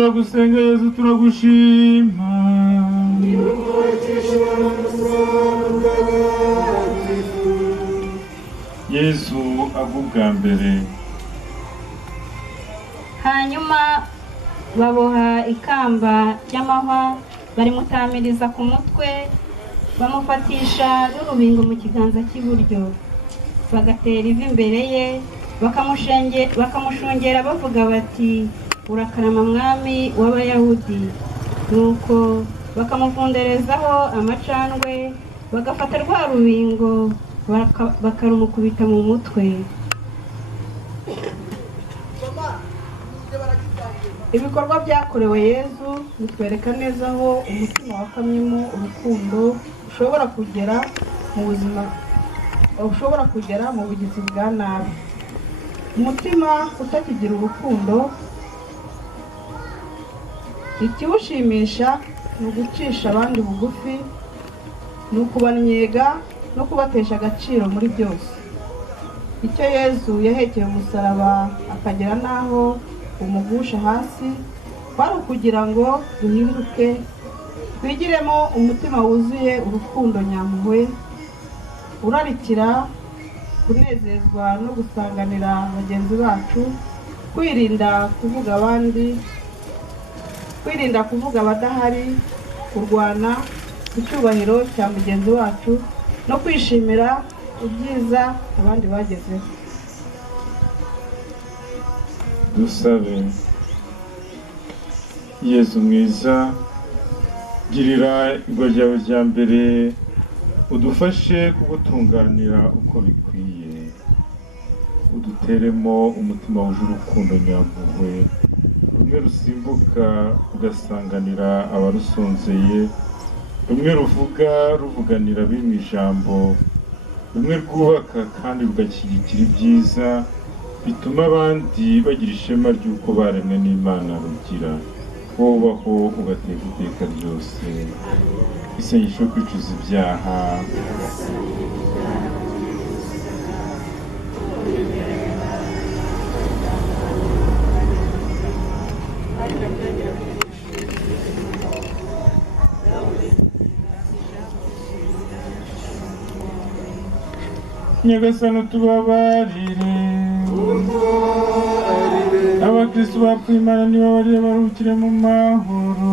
turagusenga Yesu turagushima Yesu agubwa mbere hanyuma baboha ikamba ry'amahwa barimutamiriza ku mutwe bamufatisha n'urubingo mu kiganza cy'iburyo bagatera ivi imbere ye bakamushungera bavuga bati urakarama mwami w'abayahudi nuko bakamuvunderezaho amacandwe bagafata rwa rubingo bakarumukubita mu mutwe. Ibikorwa byakorewe Yesu bitwereka neza aho umutima wakamyemo urukundo ushobora kugera mu bugizi bwa nabi. Umutima utakigira urukundo ikiwushimisha ni ugucisha abandi bugufi, ni ukubanyega no kubatesha agaciro muri byose. Icyo Yesu yahekeye umusaraba akagera naho umugusha hasi kwari ukugira ngo duhinduke twigiremo umutima wuzuye urukundo nyampuhwe urarikira kunezezwa no gusanganira bagenzi bacu, kwirinda kuvuga abadahari, kurwana ku cyubahiro cya mugenzi wacu no kwishimira ibyiza abandi bagezeho. dusabe. Yesu mwiza girira igwa ryawe rya mbere udufashe kugutunganira uko bikwiye, uduteremo umutima wuje urukundo nyampuhwe rumwe rusimbuka ugasanganira abarusonzeye, rumwe ruvuganira bimwe ijambo, rumwe rwubaka kandi rugashyigikira ibyiza bituma abandi bagira ishema ry'uko baremwe n'Imana rugira, wobaho ugateka iteka ryose. Isengesho yo kwicuza ibyaha. Nyagasani utubabarire, abakristo bapfuye Imana nibabarire baruhukire mu mahoro.